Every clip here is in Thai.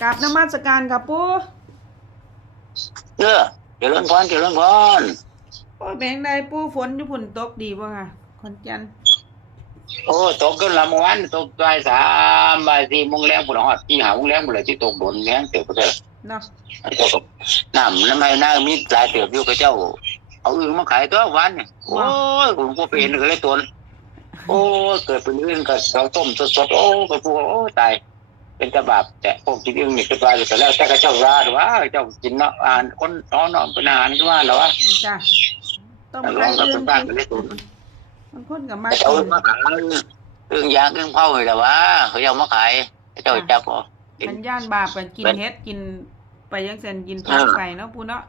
กราบนมัสการค่ะปูเออเจริญพรเจริญพรโอ้ยแบงใดปูฝนอยู่พุ่นตกดีบ่ค่ะขอนแก่นโอ้ตกขึ้นละเมื่อวานตกบ่ายสามบ่ายสี่โมงแรงปุ่นหอดที่หาโมงแรงปุ่นเลยที่ตกบนแรงเติบไปเลยเนาะตกน้ำน้ำไม่น้ามีหลายเติบอยู่กับเจ้า เอาอื่นมาขายตัววันเนี่ยโอ้ยผมก็ไปเห็นก็เลยตัวโอ้ยเกิดเป็นอื่นก็เราต้มสดๆโอ้ยก็พูดโอ้ยตาย เป็นตะบาปแต่พวกกินอื่นนี่ก็ตายแต่แล้วแต่ก็เจ้าว่าหรือว่าเจ้ากินเนาะอ่านคนน้องเนาะเป็นอาหารก็ว่าหรอวะนี่จ้ะต้มลไข่องกับอื่เป็นนบ้านกิก็เลยตัวบางคนก็มาเจ้ากินมาขายเครื่องยางเครื่องเผาเลยแต่ว่าเขาจะเอามาขายเจ้าจับเอาสัญญาณบาปไปกินเฮ็ดกินไปยังเซนกินผักไปเนาะปูเนาะ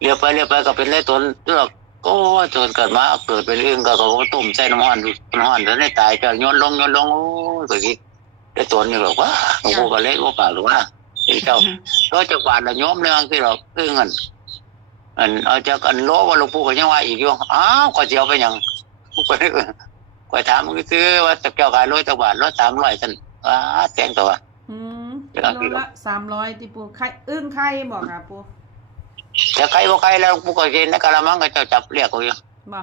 เรียกไปเรียกไปก็เป็นเลยตนเลือกโอ้ยจนเกิดมาเกิดเป็นเรื่องก็เขาก็ต้มใส่น้ำมันน้ำมันแล้วได้ตายจะโยนลงโยนลงโอ้ยก็คิด ได้ตนนี่แบบว่าโอ้โหก็เล็กก็ปากหรือว่าเห็นเจ้าก็จะกวาดละโยมเรื่องที่เราเรื่องเงินอันเอาจากอันโลว่าหลวงปู่ก็ยังว่าอีกอยู่อ้าวก็จะเอาไปหยังกูก็ได้ก็ถามมึงซื้อว่าจะเกี่ยวกับร้อยตะบาทร้อยสามร้อยท่านว้าแจ้งตัวอืมเดี๋ยวเราโลละสามร้อยที่ปูไข่อึ้งไข่บอกค่ะปูจะใครบ่ใครแล้วกูก็เห็นในกะละมังก็เจ้าจับเรียกกูอยู่บ่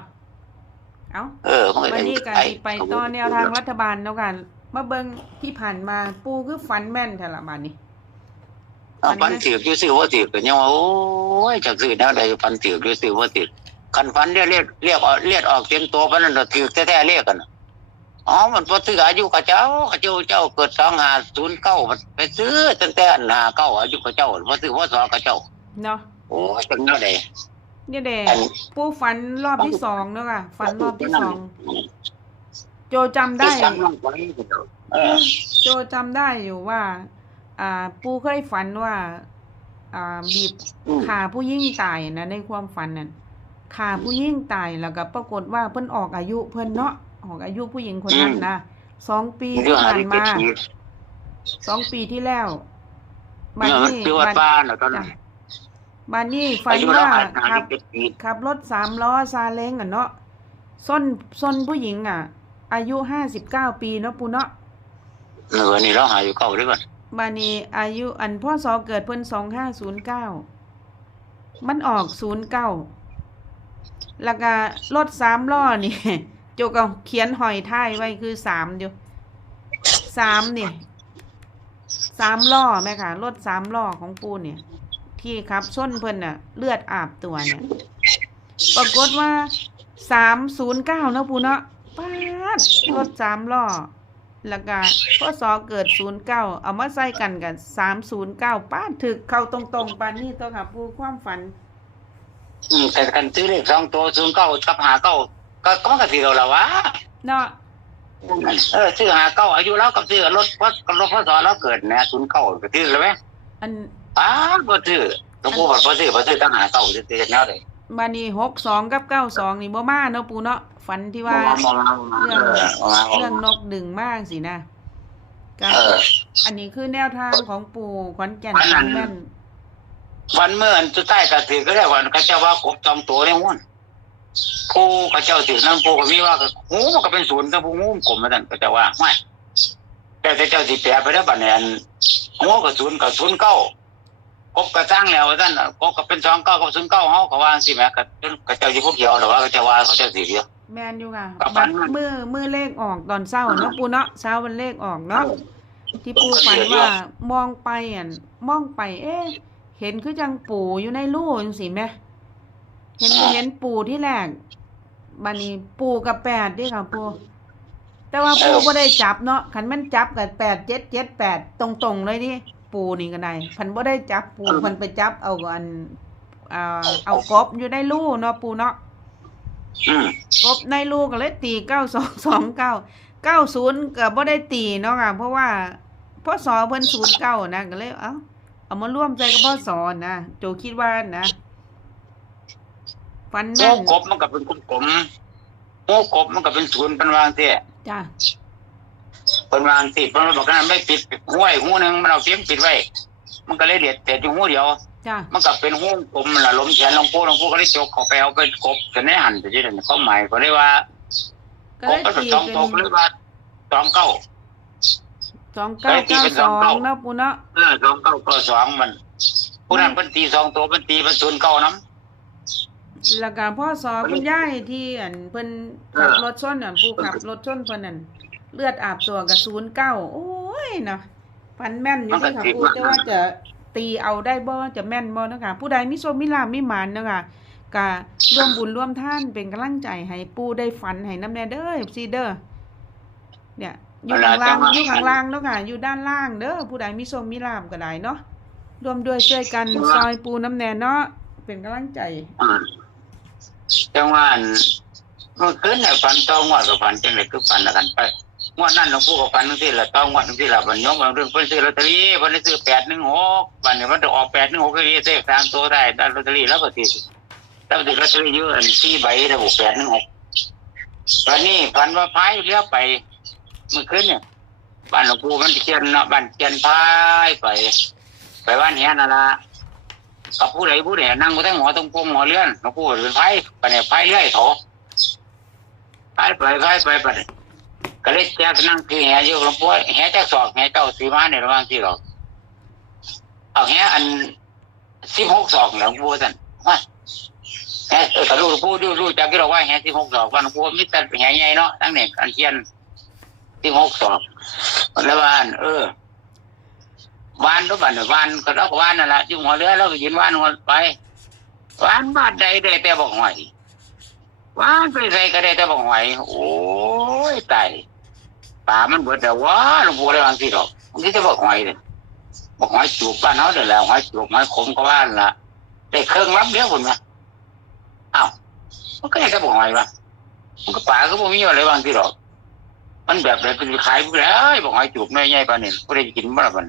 เอ้าเออมันก็วันนี้ก็สิไปต่อแนวทางรัฐบาลแล้วกัน มาเบิ่งที่ผ่านมาปูคือฝันแม่นแท้ละบาดนี้เอาฟันถือกอยู่ซื้อว่าถือกก็ยังว่าโอ้ยจักซื้อแนวใดฟันถือกอยู่ซื้อว่าถือกคันฟันเรียกเรียกเรียกออกเรียกออกเต็มตัวปานนั้นน่ะถือกแท้ๆเรียกกันน่ะอ๋อมันบ่ถืออายุกับเจ้ากับเจ้าเจ้าเกิด2509มันไปซื้อตั้งแต่59อายุกับเจ้าบ่ซื้อบ่สอกับเจ้าเนาะโอ้ยจังแนวใดเนี่ยเด้อันปูฝันรอบที่สองเนาะค่ะฝันรอบที่สอง โจจำได้ ที่สั่งลงไปเออโจจำได้อยู่ว่า อ่า ปูเคยฝันว่า อ่า บีบอืมขาผู้ยิ่งตายนะในความฝันนั้นขาผู้ยิ่งตายแล้วก็ปรากฏว่าเพิ่นออกอายุเพิ่นเนาะออกอายุผู้หญิงคนนั้นนะสองปีเรื่ที่องหาผ่านที่มาเก็บทีสองปีที่แล้วบัเอดอมันนี้คือว่าบัดบ้านน่ะตอนจ้ะนั้นบัดนี้ฝัอานยุว่าเราหาขับที่เก็บทีขับรถสามล้อซาเล้งอะเนาะส้นส้นผู้หญิงอะ อายุห้าสิบเก้าปีเนาะปูเนาะเออนี่เราหาอยู่เก่าด้วยก่อนบานีอายุอันพ่อสอเกิดเพิ่นสองห้าศูนย์เก้ามันออกศูนย์เก้าแล้วก็รถสามล้อนี่โจก็เขียนหอยท้ายไว้คือสามอยู่สามเนี่ยสามล้อแม่ค่ะรถสามล้อของปูเนี่ย ที่ครับส้นเพิ่นน่ะ เลือดอาบตัวเนี่ย ปรากฏว่าสามศูนย์เก้าเนาะปูเนาะ ป้าดรถสามล้อแล้วก็พศเกิดศูนย์เก้าเอามาใส่กันกันสามศูนย์เก้าป้าดถึกเข้าตรงๆปานนี้ตัวค่ะปูความฝัน อืมแต่กันซื้อเลขสองตัวศูนย์เก้ากับหาเก้าก็ก็มันก็ถือเราละวะเนาะเออซื้อหาเก้าอายุแล้วกับซื้อรถรถกับรถพศเราเกิดนะศูนย์เก้าก็ถือแล้วไหมอันป้าบ่ถือหลวงปู่บอกบ่ถือบ่ถือตั้งหาเก้าจะถือแนวใดบานี้หกสองกับเก้าสองนี่บ่มาเนาะปูเนาะ ฝันที่ว่ามองมาเรื่องเรื่องนกดึงมากสินะก็เอออันนี้คือแนวทางของปู่ขอนแก่นอันนั้นฝันแม่นวันเมื่ออันสุดท้ายก็ถือก็ได้วันก็เจ้าว่ากบจอมตัวในหุ้นผู้ก็เจ้าถือนั่นผู้ก็มีว่าก็หูมันก็เป็นศูนย์แต่ผู้งูกลมมานั่นก็เจ้าว่าไม่แต่แต่เจ้าสิแปลไปแล้วบัดนี้อันงูก็ศูนย์ก็ศูนย์เก้ากบก็สร้างแล้วท่านน่ะกบก็เป็นสองเก้ากับศูนย์เก้าเฮาก็ว่าสิแม่ก็ก็เจ้าสิพวกเขียวแต่ว่าก็เจ้าว่าเขาเจ้าสิเดียว แม่นอยู่ค่ะกับฝับันดมันมือมือเลขออกตอนเช้าเนาะปูเนาะเช้าวันเลขออกเนาะที่ปูฝันว่ามองไปอะมองไป เอ๊ะเห็นคือจังปู่อยู่ในรูจังสิแม่เห็นเห็นปู่ที่แรกบันนี้ปู่กับแปดเดิค่ะปู่แต่ว่าปู่ก็ได้จับเนาะขันมันจับกับแปดเจ็ดเจ็ดแปดตรงๆเลยนี่ปู่นี่ก็ได้พันบ่ได้จับปู่พันไปจับเอาอันอ่าเอากบอยู่ในรูเนาะปู่เนาะอืม กบในลูกก็เลยตีเก้าสองสองเก้าเก้าศูนย์ก็บ่ได้ตีเนาะค่ะเพราะว่าพ่อสอเพิ่นศูนย์เก้านะก็เลยเอ้าเอามาร่วมใจกับพ่อสอนะโจคิดว่านะฟันงูแม่นกบมันก็เป็นกลมๆงูกบมันก็เป็นศูนย์เป็นวางเสียจ้าเป็นวางสิเพราะมันบอกว่าไม่ปิดห้วยหูหนึ่งมันเอาเสียมปิดไว้ มันก็เลยเด็ดแต่อยู่หูเดียว จ้ามันก็เป็นหูกลมมันละล้มแขนหลวงปู่หลวงปู่ก็เลยจกเขาไปเอาไปกบจะแน่หันไปที่นั่นเขาหมายก็เลยว่าก็กเลบยมันตีสองเป็นตัวก็เลยว่าสองเก้า สองเก้าเก้าสองเนาะปูเนาะเออสองเก้าเก้าสองมันผู้นั้นมันตีสองตัวมันตีมันศูนย์เก้าน้แล้วก็พ่อสอคุณยายที่อันเพิ่นขับรถชนอันผู้ขับรถชนเพิ่นนั่นเลือดอาบตัวกับศูนย์เก้าโอ้ยเนาะฟันแม่นอยู่เด้อค่ะปูแต่ว่าจะ ตีเอาได้บ่จะแม่นบ่เนาะค่ะผู้ใดมีโชคมีลาภมีหมานเนาะค่ะก็ร่วมบุญร่วมท่านเป็นกำลังใจให้ปูได้ฝันให้น้ำแน่เด้อซีเด้อเนี่ยอยู่ข้างล่างอยู่ข้างล่างเนาะค่ะอยู่ด้านล่างเด้อผู้ใดมีโชคมีลาภก็ได้เนาะรวมด้วยช่วยกันซอยปูน้ำแน่เนาะเป็นกำลังใจำอืมจังหวะอันเมื่อคืนเนี่ยฝันต้องงวดกับฝันจังเลยคือฝันละกันไป งวดนั้นหลวงปู่กับฝันทั้งที่ละต้องงวดทั้งที่ละบันยกบางเรื่องเพิ่นซื้อลอตเตอรี่วันนี้ซื้อแปดหนึ่งหกวันนี้มันจะออกแปดหนึ่งหกก็ดีเซ็สามตัวได้ได้ลอตเตอรี่แล้วก็ติดแล้วติดลอตเตอรี่เยอะอันสี่ใบระบุแปดหนึ่งหกตอนนี้ฝันว่าพายเรือไปเมื่อคืนเนี่ยบ้านหลวงปู่มันเขียนเนาะบ้านเขียนพายไป ไปบ้านเฮียนั่นละกับผู้ใดผู้ใดนั่งบนทั้งหัวตรงพวงหัวเลื่อนหลวงปู่เป็นพายไปเนี่ยพายเรื่อยเขาพายไปพายไปไป ก็เลยแจ๊กนั่งคือแหอยู่หลวงปู่แหแจ๊กศอกแหเจ้าสีมาเนี่ยระหว่างที่หรอกเอาแหอันสิบหกศอกหลวงปู่ท่านว่าแหเออแต่ลูกหลวงปู่ดูรู้จักที่เราว่าแหสิบหกศอกว่าหลวงปู่มิตรแหใหญ่เนาะตั้งเนี่ยอันเขียนสิบหกศอกแล้วว่าเออวานรู้บ้านวานก็ราก็วานนั่นแหละจุ่หัวเรือเราก็ยืนวานหัวไปวานบ้านใดได้แต่บอกหอยวานไปใส่ก็ได้แต่บอกหอย โอ้ยตาย ป่ามันเบิดแต่ว่าหลวงปู่ได้บางทีหรอกมันที่จะบอกหอยเลยบอกหอยจูบบ้านเขาเดี๋ยวแล้วหอยจูบหอยขมก็ว่านละได้เครื่องรับเดียวคนมาอ้าวมันก็ได้แต่บอกหอยวะมันก็ป่าก็บ่มีอะไรบางทีหรอก มันแบบไหนเป็นขายไปเลยบอกหอยจูบน้อยใหญ่ปานนี้ก็ได้กินบ้างมัน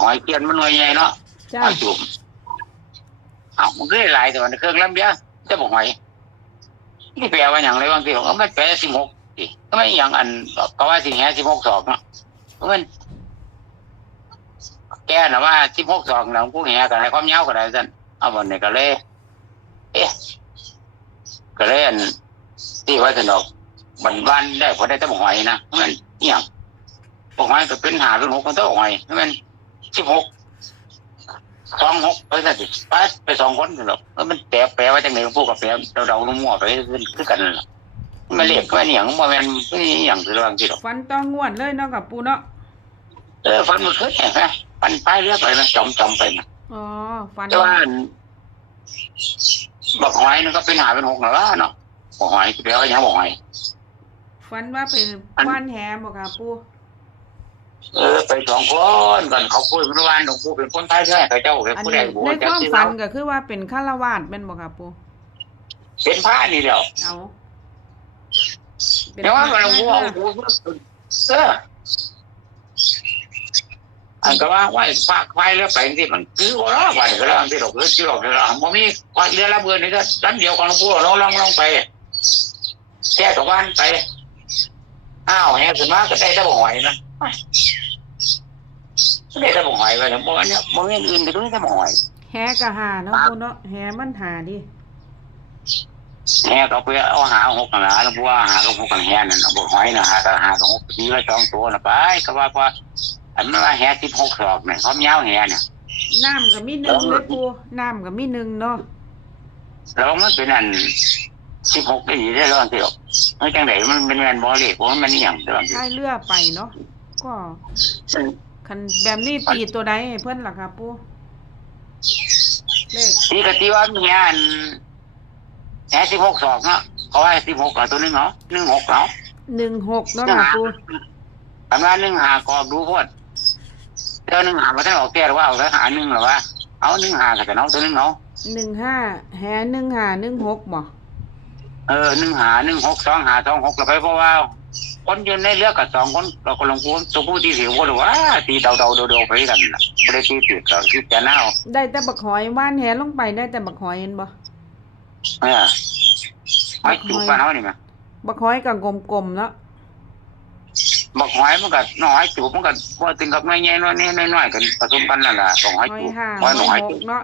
หอยเกียนมันหน่วยใหญ่เนาะจ้าหอยจุ่มอ้าวมันก็ได้หลายแต่ว่าในเครื่องลำเดียวจะบอกหอยนี่แปลว่าอย่างไรบางทีผมก็ไม่แปลสิบหก ก็ไม่อย่างอันก็ว่าสิแห่สิบหกสองเนาะเพราะมัน แกน่ะว่าสิบหกสองหลังผู้แห่กันให้ความยาวกันได้สั่นเอาวันนี้ก็เลย เอ๊ะก็เลยอันที่ว่าสนอกบันวันได้พอได้แต่บอกหอยนะเพราะมันอหย่างบอกหอยก็เป็นหาเป็นหกมันต้องหอยเพราะมันสิบหกสองหกไปสักสิไปไปสองคนหรอกแล้วมันแปลแปลว่าจังไหนพวกกับแปลเราเราลุ่มั่วไปคือกันนั่นล่ะ มันเรียกว่าเนี่ยมันเป็นไม่อย่างที่เราคิดหรอกฟันต้องงวดเลยเนาะกับปูเนาะเออฟันมันขึ้นเนี่ยนะฟันไปเรื่อยไปนะจอมจอมไปนะอ๋อฟันแต่ว่าบอกหอยนั่นก็เป็นหาเป็นหกหน่อยว่าเนาะบอกหอยแปลว่าอย่างบอกหอย ฟันว่าเป็นว่านแหบ่ค่ะปูเออไปสองคนก่อนเขาพูดเมื่อวานหลวงปู่เป็นคนไทยใช่ไหมเขาเจ้าเป็นอันผู้ใดนี้บัวในคจักวามที่ฝัเรานก็คือว่าเป็นฆราวาสเป็นบ่ค่ะปูเป็นผ้านี่เดียวเอา เป็นแต่ว่าพระมันวัววัวเอออันก็ว่าว่าฝากไฟแล้วไปที่มันคือว่าละวันก็แล้วที่เราคือที่เราเราบ่มีควายเรือละเบือนี่ก็ดันเดียวกันพวกเราลองลองไปแค่กับบ้านไปอ้าวแห่ขึ้นมาก็ได้แต่บ่หอยนะได้แต่บ่หอยไปเนี่ยบ่อันเนี้ยบ่มีอื่นก็ได้แต่บ่หอยแหกะหาเนาะปูเนาะแหมันหาดิ แห่ก็ไปเอาหาหกกันละแล้วบัวหาก็หกกันแห่นั่นน่ะบ่หอยน่ะหาก็หาก็หกปีละสองตัวน่ะไปก็ว่าว่าอันนั้นว่าแห่16ศอกเนี่ยเขายาวแห่เนี่ยน้ำก็มีหนึ่งเลยปูน้ำก็มีหนึ่งเนาะแล้วมันเป็นอันสิบหกได้ดีได้ร้อนที่หรอกไม่จังไหนมันเป็นแมนบอลเลยเพราะมันอหย่างเดิมอยู่พายเรือไปเนาะก็คันแบบนี้ตีตัวใดให้เพิ่นล่ะค่ะปูเลขที่กติว่ามีอัน แค่สิบหกสองเนาะเขาว่าสิบหกกับตัวหนึงเนาะหนึ่งหกเนาะหนึ่งหกเนาะค่ะปูทำงานหนึ่งหากอบดูพวดเจ้าหนึ่งหามาท่านออกแก้หรือว่าเอาแล้วหาหนึ่งหรือว่า เอาหนึ่งหากับเนาะตัวหนึงเนาะหนึ่งห้าแหหนึ่งห้าหนึ่งหกบ่เออหนึ่งหาหนึ่งหกสองหาสองหกเราไปเพราะว่า คนอยู่ในเรือกับสองคนเราก็ลงพูนตัวผู้ที่ถือว่าหรือว่าตีเดาเดาเดาๆไปกันนะไม่ได้ตีติดกับที่จะเน่าได้แต่บักหอยว่านแหลงไปได้แต่บักหอยเห็นบ่ เออไอ้จูบกันเขานี่มั้ยบักหอยกับกลมๆเนาะบอกหอยมันก็น้อยจูบมันก็ว่าถึงกับน้อยใหญ่น้อยนี่น้อยๆกันผสมกันนั่นแหละบอกหอยหอยจูบห้าหหออยยบอกหอยหจูกบเนาะ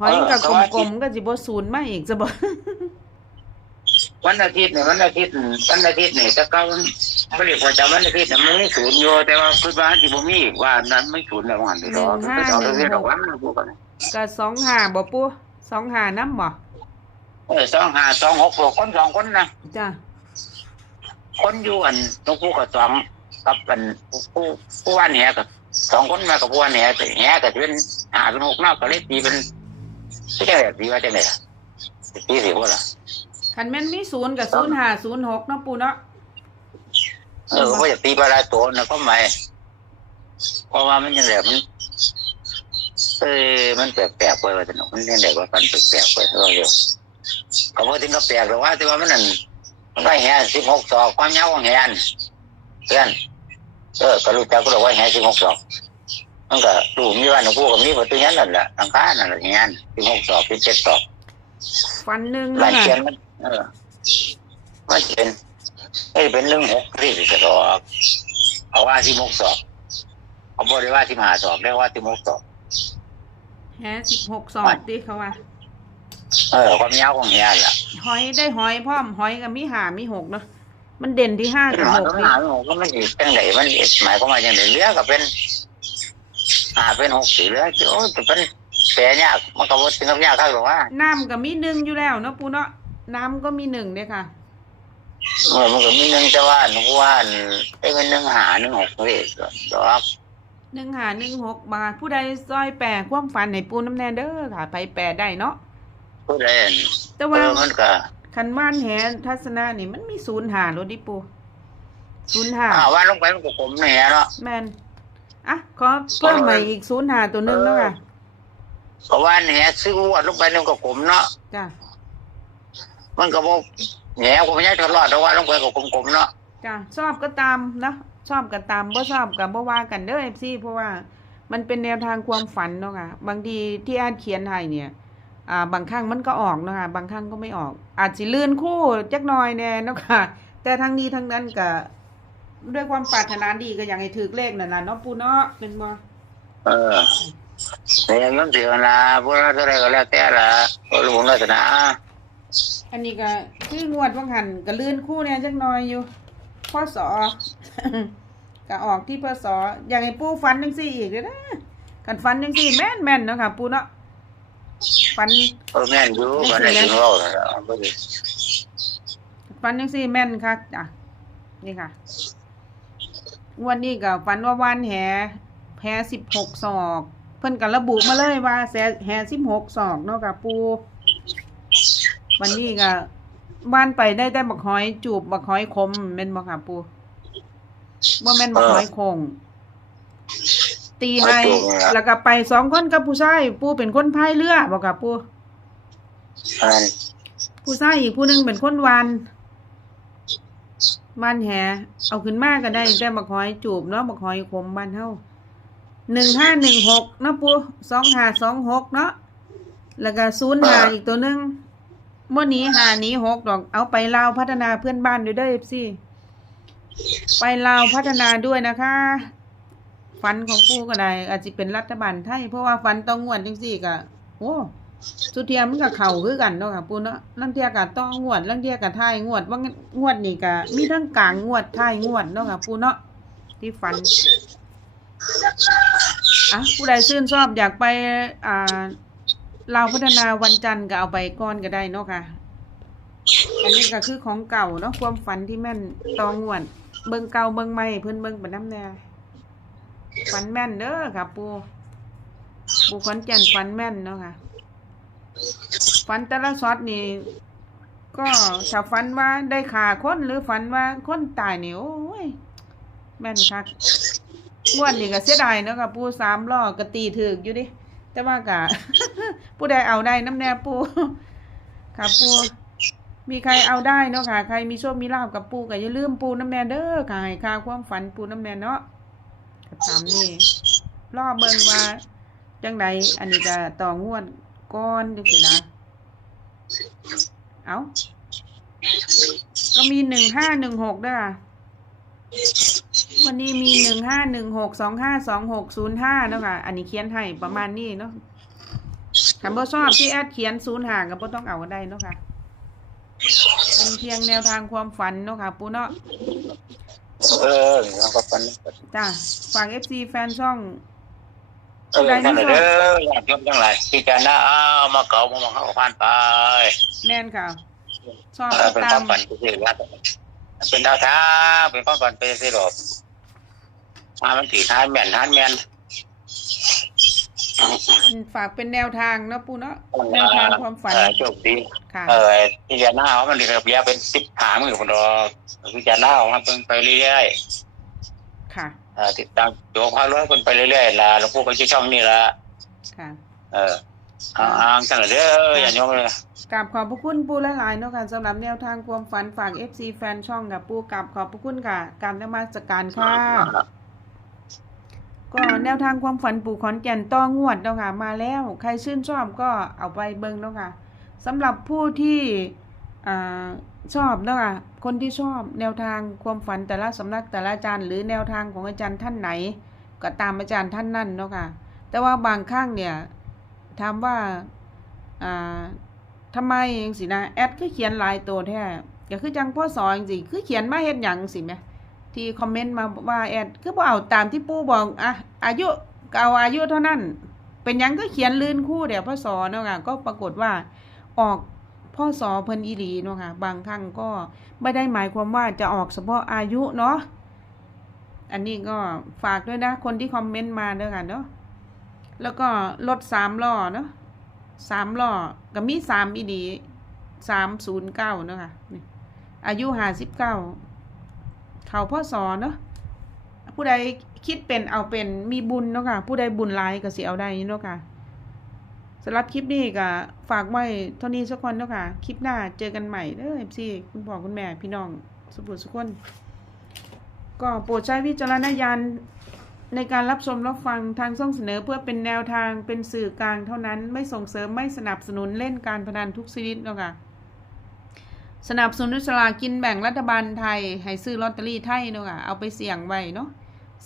หอยกับเออก็ว่ากลมๆก็สิบ่ศูนย์มาอีกจะบ่เวันอาทิตย์เนี่ยวันอาทิตย์วันอาทิตย์เนี่ยจะก็ไม่เรียกว่าจะวันอาทิตย์เนี่ยมันไม่ศูนย์อยู่แต่ว่าคือว่าที่ผมมีว่านั้นไม่ศูนย์แล้ววันเดียวก็จะเอาเรื่องของวันนะพวกกันก็สองหาบ่ปูส องหาน้ำบ่เออสองห้าสองหกพวกคนสองคนนะจ้ะคนอยู่อันน้องผู้กับสองกับอันผู้ผู้ว่าเนี่ยกับสองคนมากับผู้ว่าเนี่ยแต่เนี่ยก็เป็นหาเป็นหกนอกก็เลยตีเป็นไม่ใช่แบบตีว่าจะไหนตีสิว่าล่ะคันแม่นมีศูนย์กับศูนย์หาศูนย์หกเนาะปูเนาะเออว่าจะตีปลายตัวนะก็ไม่เพราะว่ามันยังแบบมัน เออมันแปลกๆไปว่าจะหนมันยังแบบว่ามันแปลกๆไปเราเดียวก็พอถึงก็แปลกหรอกว่าแต่ว่ามันนั่นมันได้แห่สิบหกศอกความยาวของแห่นเพื่อนเออก็รู้จักก็รู้ว่าแห่สิบหกศอกมันก็ดูมีว่าหนูพูดกับมีประตูนั้นนั่นแหละทางข้านั่นแหละแห่นสิบหกศอกสิบเจ็ดศอกฟันหนึ่งลาเนาะยเขียค่ะนมันเออมันเป็นเอ้ยเป็นเรื่องหกที่สิบศอกเอาว่าสิบหกศอกเอาบริว่าสิบห้าศอกได้ว่าสิบหกศอก แฮสิบหกสอบดิเขาว่าเออความยาวของแห่นล่ะหอยได้หอยพร้อมหอยกับมีหามีหกเนาะมันเด่นที่ห้ากับหหอกต้องนี่หาหกก็ไม่อีกจังไหนมันหมายความว่าอย่างไรเรือก็เป็นหาเป็นหกสี่เรือโอ้จะเป็นแปรยากมันก็บ่ถึงกับยากเท่าหรอกว่าน้ำก็มีหนึ่งอยู่แล้วเนาะปูเนาะน้ำก็มีหนึ่งเด้อค่ะเออมันก็มีหนึ่งแต่ว่าหนูว่าไอ้เป็นหนึ่งหาหนึ่งหกเลยดอก หนึ่งหาหนึ่งหกบาท ผู้ใดซอยแปรความฝันให้ปูน้ำแน่เด้อค่ะไปแปรได้เนาะผู้ใดแต่เอว่าอมันก็คันม่านแหทัศนะนี่มันมีศูนย์หาโรดิปูศูนย์หาอ่าว่าลงไปมันก็กลมเนี่ยเนาะแมนอะขอเพิ่มใหม่อีกศูนย์หาตัวหนึงเนาะค่ะก็ว่าเนี่ยซื้อวัดลงไปมันก็กลมเนาะจ้ะมันก็บ่แหนก็ไม่ใช่ตลอดแต่ว่าลงไปก็กลมๆเนาะจ้ะชอบก็ตามเนาะ ชอบก็ตามบ่ชอบก็บ่ว่ากันเด้อ FC เพราะว่ามันเป็นแนวทางความฝันเนาะค่ะบางทีที่อาจเขียนให้เนี่ยอ่าบางครั้งมันก็ออกเนาะค่ะบางครั้งก็ไม่ออก อาจสิลื่นคู่จักหน่อยแน่เนาะค่ะ แต่ทั้งนี้ทั้งนั้นก็ด้วยความปรารถนาดีก็อยากให้ถือเลขนั่นล่ะเนาะปูเนาะเป็นบ่เออเนี่ยมันเสียนะพวกเราเท่าไรก็แล้วแต่ละก็รู้ลักษณะอันนี้ก็คืองวดว่างหันก็ลื่นคู่เนี่ยจักหน่อยอยู่ พศก็ออกที่พศอยากให้ปูฟันจังซี่อีกเด้อนะกันฟันจังซี่แม่นแม่นๆเนาะค่ะปูเนาะฟันเออแม่นอยู่ก็ได้ถึงเราแล้วบ่ได้ฟันจังซี่แม่นคักจ้ะนี่ค่ะงวดนี้ก็ฟันว่าวานแหแหสิบหกศอก เพิ่นก็ระบุมาเลยว่าแสแหสิบหกศอกเนาะค่ะปูวันนี้ก็ บ้านไปได้แต่บักหอยจูบบักหอยคมแม่นบ่ค่ะปูบ่แม่นบักหอยคง ตีให้แล้วก็ไปสองคนกับผู้ชายปูเป็นคนพายเรือบ่ค่ะปูอันนั้นผู้ชายอีกผู้หนึงเป็นคนวานวานแหเอาขึ้นมาก็ได้แต่บักหอยจูบเนาะบักหอยคมบ้านเฮาหนึ่งห้าหนึ่งหกเนาะปูสองห้าสองหกเนาะแล้วก็ศูนย์ห้าอีกตัวหนึง เมื่อนี้หาหนี้หกดอกเอาไปลาวพัฒนาเพื่อนบ้านด้วยเด้อเอฟซีไปลาวพัฒนาด้วยนะคะฟันของปูก็ได้อาจจะเป็นรัฐบาลไทยเพราะว่าฟันต้องงวดจังซี่ก็โอ้สุเทียมมันก็เข่าคือกันเนาะค่ะปูเนาะลังเทียก็ต้องงวดลังเทียก็ท้ายงวดว่างวดนี่ก็มีทั้งกลางงวดท้ายงวดเนาะค่ะปูเนาะที่ฟันอะผู้ใดชื่นชอบอยากไปอ่า ลาพัฒนาวันจันทร์ก็เอาไปก้อนก็ได้เนาะค่ะ อันนี้ก็คือของเก่าเนาะความฝันที่แม่นตองงวดเบิ่งเก่าเบิ่งใหม่เพิ่นเบิ่งไปน้ำแน่ฝันแม่นเด้อค่ะปูปูขอนแก่นฝันแม่นเนาะค่ะฝันแต่ละช็อตนี่ ก็ถ้าฝันว่าได้ขาคนหรือฝันว่าคนตายนี่โอ้ยแม่นคักงวดนี่ก็เสียดายเนาะค่ะปูสามล้อก็ตีถึกอยู่ดิแต่ว่ากะ ผู้ใดเอาได้น้ำแน่ปูค่ะปูมีใครเอาได้เนาะค่ะ ใครมีโชคมีลาบกับปูก็อย่าลืมปูน้ำแน่เด้อค่ะให้ค่าความฝันปูน้ำแน่เนาะกับตามนี่รอเบิ่งว่าจังใดอันนี้จะต่องวดก้อนจังสินะ เอาก็มีหนึ่งห้าหนึ่งหกด้วยค่ะวันนี้มีหนึ่งห้าหนึ่งหกสองห้าสองหกศูนย์ห้าเนาะค่ะ อันนี้เขียนให้ประมาณนี้เนาะ คำว่าชอบที่แอดเขียนศูนย์ห่างก็บ่ต้องเอาก็ได้เนาะค่ะเป็นเพียงแนวทางความฝันเนาะค่ะ ปูเนาะเออเราก็ฝันจ้าฝาก FC แฟนช่องเออนั่นแหละเด้ออยากยกทั้งหลายที่จะน่าเอามาเก่ามามาเข้าผ่านไปแน่นค่ะชอบเออก็เป็นตาความมฝันไปสิว่าเป็นดาวท้างเป็นความฝันไปสิหรอกมามันตีท้ายแม่นท้ายแม่น ฝากเป็นแนวทางเนาะปูเนาะแนวทางความฝันเออโชคดีค่ะเออที่จะน่าเอามันเรียกเรียกเป็นสิบหามือคนดอกที่จะน่าเอามันเพิ่งไปเรื่อยค่ะๆเออติดตามโยกพาล้วนคนไปเรื่อยๆล่ะหลวงปู่ก็ชื่อช่องนี่ละค่ะ เออเอาอ่างจังเลยเด้ออย่ายกเลยกราบขอบพระคุณปูหลายๆเนาะค่ะสำหรับแนวทางความฝันฝาก FC แฟนช่องกับปูกราบขอบพระคุณค่ะการนมัสการค่ะ ก็แนวทางความฝันปู่ขอนแก่นต้องงวดเนาะค่ะมาแล้วใครชื่นชอบก็เอาไปเบิ่งเนาะค่ะสำหรับผู้ที่อชอบเนาะค่ะคนที่ชอบแนวทางความฝันแต่ละสำนักแต่ละอาจารย์ หรือแนวทางของอาจารย์ท่านไหน ก็ตามอาจารย์ท่านนั่นเนาะค่ะแต่ว่าบางครั้งเนี่ยถามว่าอ่าทำไมจังสินะแอดคือเขียนลายตัวแท้ก็คือจังพ่อสอนจังคือเขียนมาเฮ็ดหยังสิแหม ที่คอมเมนต์มาว่าแอดคือบ่เอาตามที่ปู่บอกอะอายุเอาอายุเท่านั้น เป็นยังก็เขียนลื่นคู่เดี๋ยวพ่อสอเนาะค่ะก็ปรากฏว่าออกพ่อสอเพิ่นอีหลีเนาะค่ะบางครั้งก็ไม่ได้หมายความว่าจะออกเฉพาะอายุเนาะอันนี้ก็ฝากด้วยนะ คนที่คอมเมนต์มาเด้อค่ะเนาะแล้วก็รถสามล้อเนาะสามล้อก็มีสามอีดีสามศูนย์เก้าเนาะค่ะอายุห้าสิบเก้า เขาพ่อสอนเนาะผู้ใดคิดเป็นเอาเป็นมีบุญเนาะค่ะ ผู้ใดบุญหลายก็สิเอาได้เนาะค่ะสำหรับคลิปนี้ก็ฝากไว้เท่านี้สักคนเนาะค่ะ คลิปหน้าเจอกันใหม่เด้อพี่คุณพ่อคุณแม่พี่น้องสุบุสุกคนก็โปรดใช้วิจารณญาณในการรับชมรับฟังทางช่องเสนอเพื่อเป็นแนวทางเป็นสื่อกลางเท่านั้นไม่ส่งเสริมไม่สนับสนุนเล่นการพนันทุกชนิดเนาะค่ะ สนับสนุนสลากินแบ่งรัฐบาลไทย ให้ซื้อลอตเตอรี่ไทยเนาะค่ะเอาไปเสี่ยงไว้เนาะ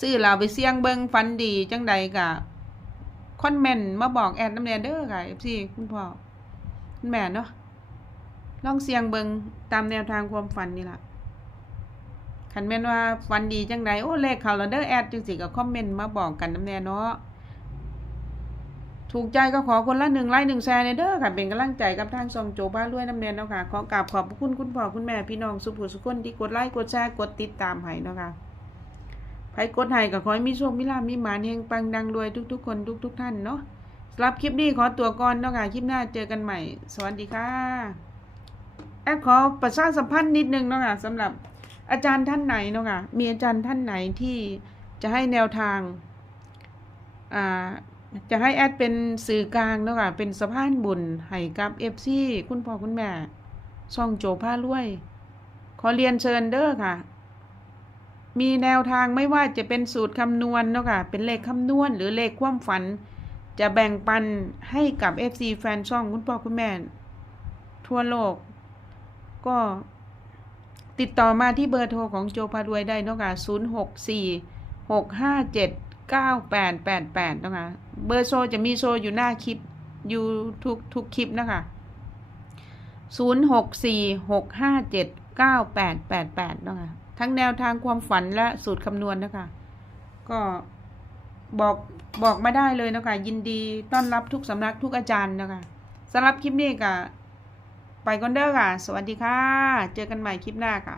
ซื้อเราไปเสี่ยงเบิงฟันดีจังใดกะคอนเมนต์มาบอกแอดน้ำแนเด้อค่ะเอฟซีคุณพ่อคุณแม่เนาะลองเสี่ยงเบิงตามแนวทางความฝันนี่ละคันแม่นว่าฟันดีจังใดโอ้เลขเขาแล้วเด้อแอดจังสิก็คอมเมนต์มาบอกกันน้ำแนเนาะ ถูกใจก็ขอคนละหนึ่งไลค์หนึ่งแชร์ในเด้อค่ะเป็นกำลังใจกับทางซองโจบ้าด้วยน้ำเนียนเนาะค่ะขอกราบขอบคุณคุณพ่อคุณแม่พี่น้องสุภุสุคนที่กดไลค์กดแชร์กดติดตามให้เนาะค่ะใครกดให้ก็ขอให้มีโชคมีลาภมีหมานเฮงปังดังรวยทุก ๆ คนทุก ๆ ท่านเนาะสำหรับคลิปนี้ขอตัวก่อนเนาะค่ะคลิปหน้าเจอกันใหม่ สวัสดีค่ะแอดขอประชาสัมพันธ์นิดนึงเนาะค่ะสำหรับอาจารย์ท่านไหนเนาะค่ะมีอาจารย์ท่านไหนที่จะให้แนวทางอ่า จะให้แอดเป็นสื่อกลางเนาะค่ะเป็นสะพานบุญให้กับเอฟซีคุณพ่อคุณแม่ช่องโจผ้ารวย ขอเรียนเชิญเด้อค่ะ มีแนวทางไม่ว่าจะเป็นสูตรคำนวณเนาะค่ะเป็นเลขคำนวณ หรือเลขความฝัน จะแบ่งปันให้กับ FC แฟนช่องคุณพ่อคุณแม่ ทั่วโลก ก็ติดต่อมาที่เบอร์โทรของโจพารวยได้เนาะค่ะ0 6 4 6 5 7 9 8 8 8นะคะเบอร์โซจะมีโซอยู่หน้าคลิปอยู่ทุกทุกคลิปนะคะ0 6 4 6 5 7 9 8 8 8นะคะทั้งแนวทางความฝันและสูตรคำนวณนะคะ ก็บอกบอกมาได้เลยนะคะ ยินดีต้อนรับทุกสำนักทุกอาจารย์นะคะสำหรับคลิปนี้ก็ไปก่อนเด้อค่ะ สวัสดีค่ะ เจอกันใหม่คลิปหน้าค่ะ